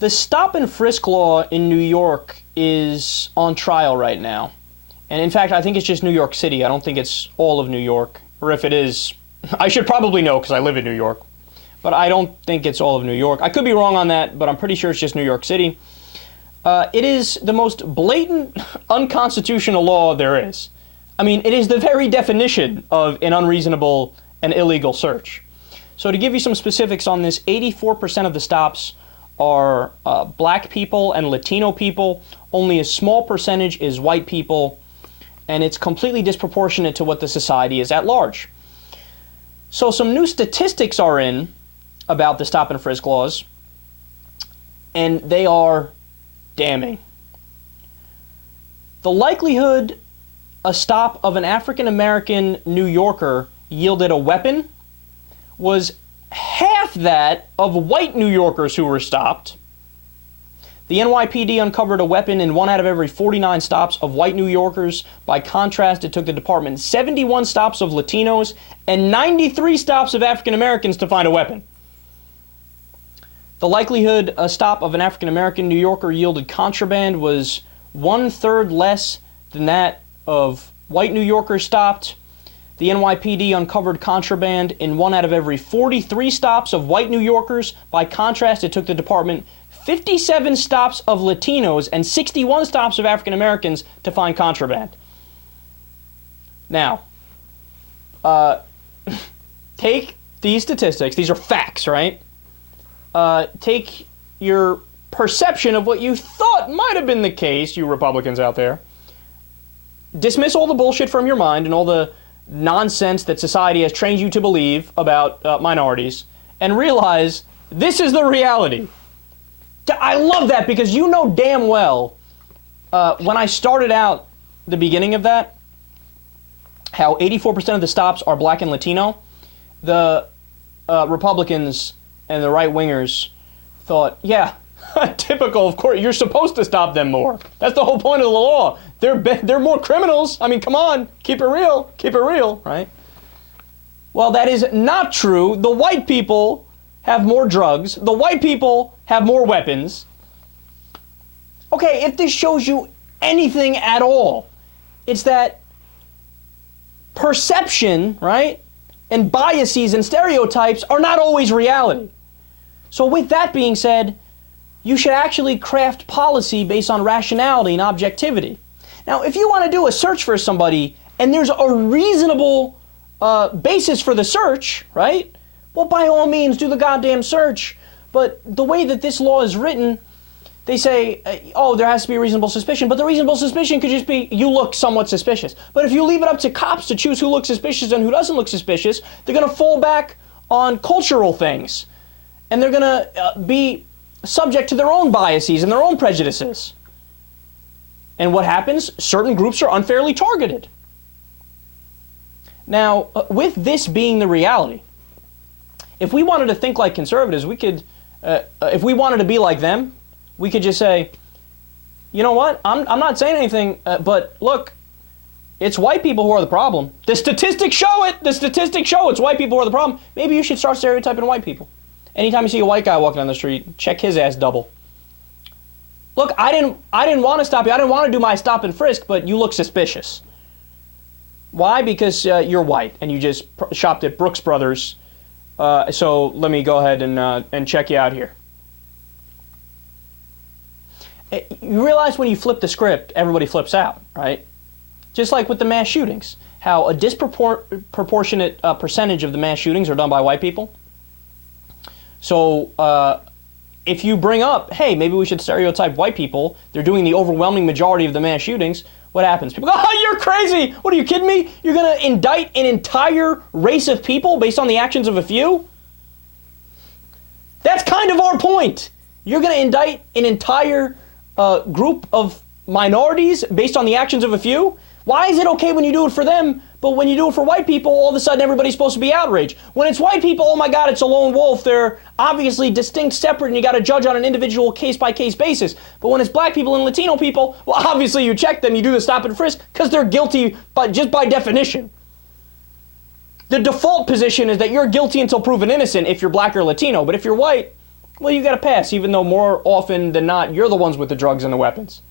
The stop and frisk law in New York is on trial right now. And in fact, I think it's just New York City. I don't think it's all of New York. Or if it is, I should probably know because I live in New York. But I don't think it's all of New York. I could be wrong on that, but I'm pretty sure it's just New York City. It is the most blatant unconstitutional law there is. I mean, it is the very definition of an unreasonable and illegal search. So to give you some specifics on this, 84% of the stops are black people and Latino people. Only a small percentage is white people, and it's completely disproportionate to what the society is at large. So some new statistics are in about the stop and frisk laws, and they are damning. The likelihood a stop of an African-American New Yorker yielded a weapon was half that of white New Yorkers who were stopped. The NYPD uncovered a weapon in 1 out of every 49 stops of white New Yorkers. By contrast, it took the department 71 stops of Latinos and 93 stops of African Americans to find a weapon. The likelihood a stop of an African American New Yorker yielded contraband was 1/3 less than that of white New Yorkers stopped. The NYPD uncovered contraband in 1 out of every 43 stops of white New Yorkers. By contrast, it took the department 57 stops of Latinos and 61 stops of African Americans to find contraband. Now, take these statistics. These are facts, right? Take your perception of what you thought might have been the case, you Republicans out there. Dismiss all the bullshit from your mind and all the nonsense that society has trained you to believe about minorities, and realize this is the reality. I love that, because you know damn well when I started out the beginning of that, how 84% of the stops are black and Latino. The Republicans and the right-wingers thought, yeah, typical, of course, you're supposed to stop them more. That's the whole point of the law. They're more criminals. I mean, come on, keep it real, right? Well, that is not true. The white people have more drugs. The white people have more weapons. Okay, if this shows you anything at all, it's that perception, right, and biases and stereotypes are not always reality. So with that being said, you should actually craft policy based on rationality and objectivity. Now, if you want to do a search for somebody and there's a reasonable basis for the search, right? Well, by all means, do the goddamn search. But the way that this law is written, they say, oh, there has to be a reasonable suspicion. But the reasonable suspicion could just be you look somewhat suspicious. But if you leave it up to cops to choose who looks suspicious and who doesn't look suspicious, they're going to fall back on cultural things. And they're going to be subject to their own biases and their own prejudices. And what happens? Certain groups are unfairly targeted. Now, with this being the reality, if we wanted to think like conservatives, we could, if we wanted to be like them, we could just say, you know what, I'm not saying anything, but look, it's white people who are the problem. The statistics show it. The statistics show it's white people who are the problem. Maybe you should start stereotyping white people. Anytime you see a white guy walking down the street, check his ass double. Look, I didn't want to stop you. I didn't want to do my stop and frisk, but you look suspicious. Why? Because you're white and you just shopped at Brooks Brothers. So let me go ahead and check you out here. You realize when you flip the script, everybody flips out, right? Just like with the mass shootings, how a disproportionate percentage of the mass shootings are done by white people. So if you bring up, hey, maybe we should stereotype white people, they're doing the overwhelming majority of the mass shootings, what happens? People go, oh, you're crazy. What are you kidding me? You're going to indict an entire race of people based on the actions of a few? That's kind of our point. You're going to indict an entire group of minorities based on the actions of a few? Why is it okay when you do it for them, but when you do it for white people, all of a sudden everybody's supposed to be outraged? When it's white people, oh my God, it's a lone wolf. They're obviously distinct, separate, and you got to judge on an individual case-by-case basis. But when it's black people and Latino people, well, obviously you check them, you do the stop and frisk, because they're guilty just by definition. The default position is that you're guilty until proven innocent if you're black or Latino, but if you're white, well, you got to pass, even though more often than not, you're the ones with the drugs and the weapons.